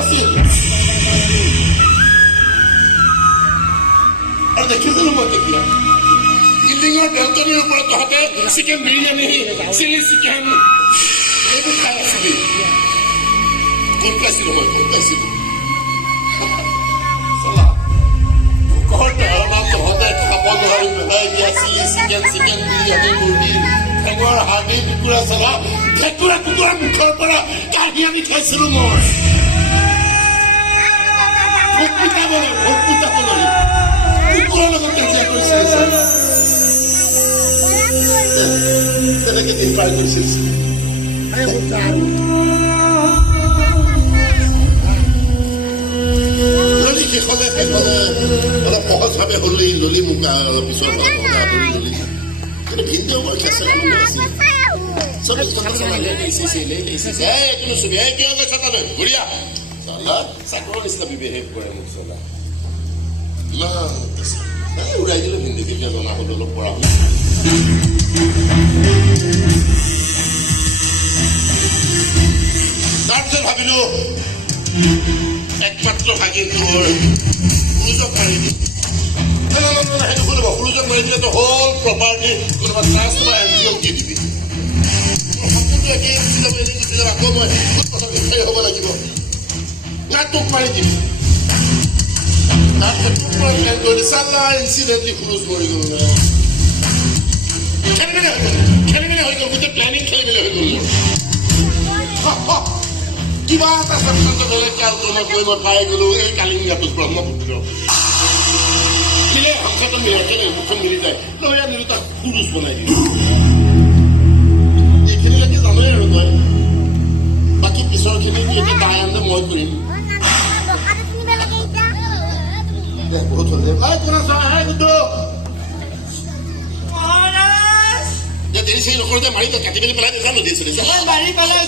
নাছিল আৰু দেখিছিলো মই তেতিয়া বিল্ডিঙৰ বেলকনিৰ ওপৰত তহঁতে চিকেন বিৰিয়ানী চিলি চিকেন এইবোৰ খাই আছিলি গম পাইছিলো মই গম পাইছিলো তহঁতে খাব নোৱাৰি পেলাই দিয়া চিলি চিকেন চিকেন বিৰিয়ানী মুৰ্গী ঠেঙৰ হাৰ্ডি কুকুৰা চলা ঠেকুৰা কুকুৰা মুখৰ পৰা কাঢ়ি আনি খাইছিলো মই ভোক পিটাবলৈ কুকুৰৰ লগত কাজিয়া কৰিছিল তেনেকে দিন পাৰ কৰিছিল শেষলে অলপ সহজভাৱে হলি ললি মুকা অলপ পিছৰ কিন্তু ভিন্দেও বৰ খেচা আছিল চবে কোনো ছবি কিয় গৈছ তালৈ ঘূৰিয়া চাকৰৰ নিচিনা বিহেভ কৰে মোক চলা উৰাই দিলো ভিন্দে কেতিয়া জনা হলো অলপ পঢ়া হ'ল তাৰপিছত ভাবিলো একমাত্ৰ ভাগিন তোৰ সুযোগ মাৰি দি সেইটো শুনিব সুযোগ মাৰি দিলেতো হ'ল প্ৰপাৰ্টি কোনোবা ট্ৰাষ্ট বা এন জি অ'ক দি দিবি সম্পূৰ্ণ একেই আকৌ মই বহুত কথা বিচাৰি হ'ব লাগিব না তোক মাৰি দিবি তাৰপিছত তোক মই প্লেন কৰিলি চাল্লা ইনচিডেণ্টলি খৰচ মৰি গ'ল খেলিমেলি হৈ গ'ল গোটেই প্লেনিং খেলিমেলি হৈ গ'ল কিবা এটা সিদ্ধান্ত বেলেগ কালজনক লৈ মই পাই গ'লো এই কালিংগাটোত ব্ৰহ্মপুত্ৰ সংসাৰটো মিলাকেনে মুখখন মিলি যায় লৈ আনিলো তাক পুৰুষ বনাই দিলো এইখিনিলৈকে জানোৱেই আৰু তই বাকী পিছৰখিনি এতিয়া তাই আনিলে মই কৰিম বহুত হ'ল দে দেৰি চেৰি নকৰোঁ যে মাৰি কাটি মেলি পেলাই দেখা নদীছে মাৰি পেলাই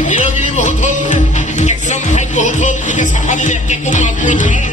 নিৰগিৰি বহুত হ'ল একদম ঠাইত বহুত হ'ল এতিয়া চাফা দিলে একে মাত